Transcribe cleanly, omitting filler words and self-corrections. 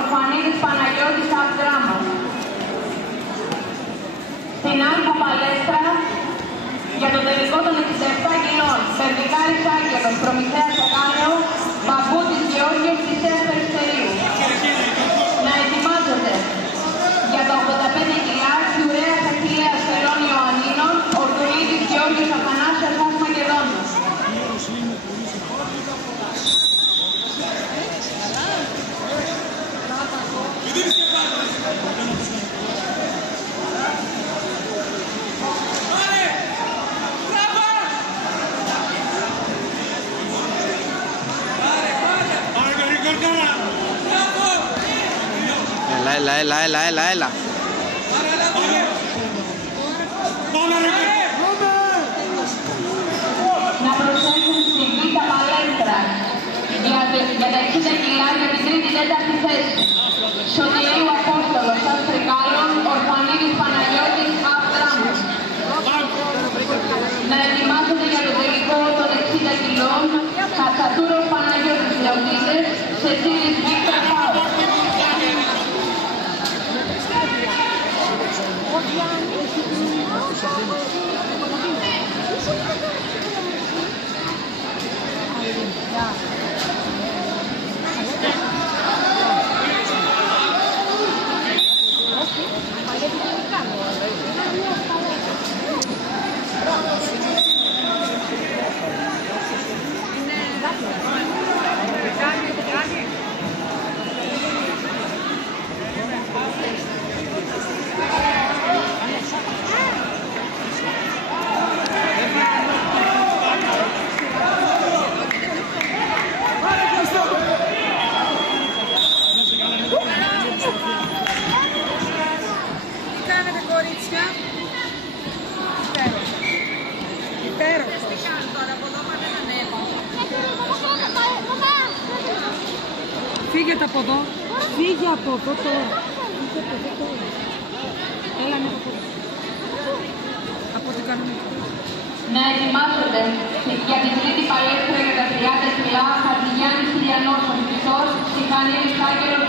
Ορφανίδης Παναγιώτης Αυδράμος. Στην άλλη παλέστρα για το τελικό των 67 κιλών, Περδικάρης Άγγελος, Προμηθέας Ακάνεο, Μπαμπούτης Γεώργιος της Περιστερίου. Να ετοιμάζονται για τα 85 κιλά, Κιουρέας Αχιλλέας Φελών Ιωαννίνων, Ορτουλίδης Γεώργιος Αθανάσιος Άς Μακεδόνος. Έλα. Να προσέχουν στην β' παλέστρα για τα 60 κιλά για την τρίτη-τέταρτη θέση. Σωτηρίου Απόστολος Αστρικάλων, Ορφανίδης Παναγιώτης Αυδράμος. Να ετοιμάζονται για το τελικό των 60 κιλών, Χατσατούρος Παναγιώτης Λεωτίδες, Σετσίλης Βίκτορ Πάου. Φύγετε από εδώ. Φύγε από εδώ τώρα. Έλα να από ό,τι κάνουμε. Να ετοιμάζονται για την τρίτη παλέστρα για τα 30 κιλά, Χατζηγιάννης Ηλιανός, Ορφιστός, Σιχανίδης Άγγελος.